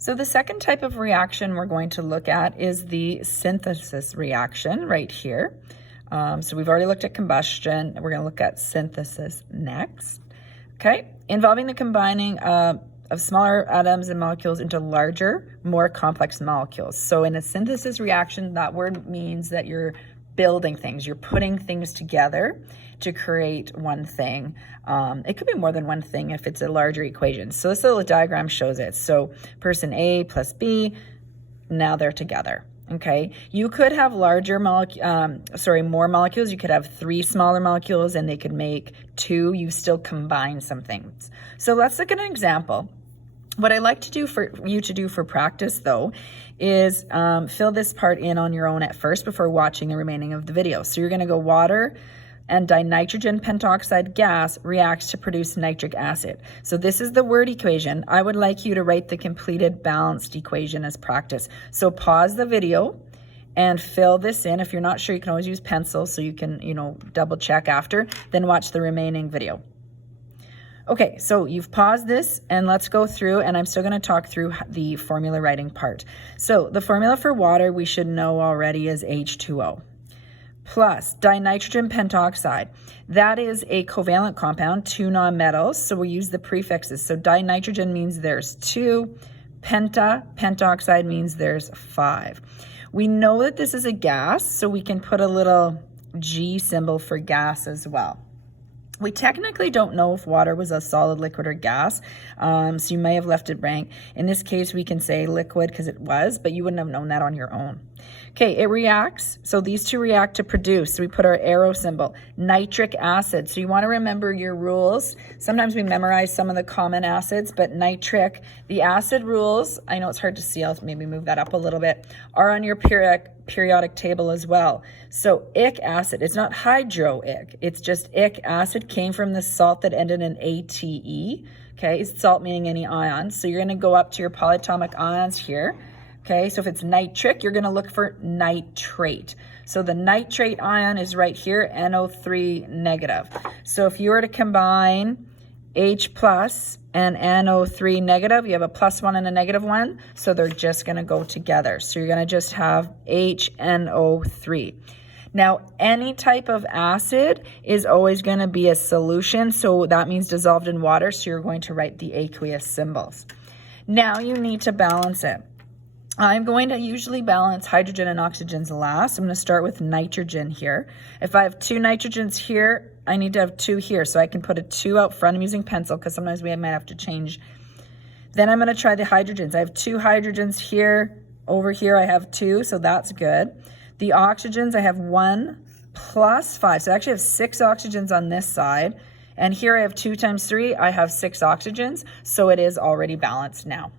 So the second type of reaction we're going to look at is the synthesis reaction right here. So we've already looked at combustion. We're going to look at synthesis next. Okay, involving the combining of smaller atoms and molecules into larger, more complex molecules. So in a synthesis reaction, that word means that you're building things, you're putting things together to create one thing. It could be more than one thing if it's a larger equation. So this little diagram shows it. So person A plus B, now they're together. Okay, you could have more molecules. You could have 3 smaller molecules and they could make 2. You still combine some things. So let's look at an example. What I like to do for you to do for practice though is fill this part in on your own at first before watching the remaining of the video. So you're going to go water and dinitrogen pentoxide gas reacts to produce nitric acid. So this is the word equation. I would like you to write the completed balanced equation as practice. So pause the video and fill this in. If you're not sure, you can always use pencil so you can, double check after, then watch the remaining video. Okay, so you've paused this and let's go through, and I'm still going to talk through the formula writing part. So the formula for water we should know already is H2O plus dinitrogen pentoxide. That is a covalent compound, 2 nonmetals, so we use the prefixes. So dinitrogen means there's 2, pentoxide means there's 5. We know that this is a gas, so we can put a little G symbol for gas as well. We technically don't know if water was a solid, liquid, or gas, so you may have left it blank. In this case, we can say liquid because it was, but you wouldn't have known that on your own. Okay, it reacts, so these two react to produce, so we put our arrow symbol, nitric acid. So you want to remember your rules. Sometimes we memorize some of the common acids, but nitric, the acid rules, I know it's hard to see, I'll maybe move that up a little bit, are on your periodic table as well. So ic acid, it's not hydroic, it's just ic acid, came from the salt that ended in ATE. Okay, salt meaning any ions. So you're going to go up to your polyatomic ions here. Okay, so if it's nitric, you're going to look for nitrate. So the nitrate ion is right here, NO3 negative. So if you were to combine H plus and NO3 negative, you have a +1 and a -1, so they're just going to go together. So you're going to just have HNO3. Now, any type of acid is always going to be a solution, so that means dissolved in water, so you're going to write the aqueous symbols. Now you need to balance it. I'm going to usually balance hydrogen and oxygens last. I'm going to start with nitrogen here. If I have 2 nitrogens here, I need to have 2 here. So I can put a 2 out front. I'm using pencil because sometimes we might have to change. Then I'm going to try the hydrogens. I have 2 hydrogens here. Over here I have 2, so that's good. The oxygens, I have 1 plus 5. So I actually have 6 oxygens on this side. And here I have 2 times 3. I have 6 oxygens. So it is already balanced now.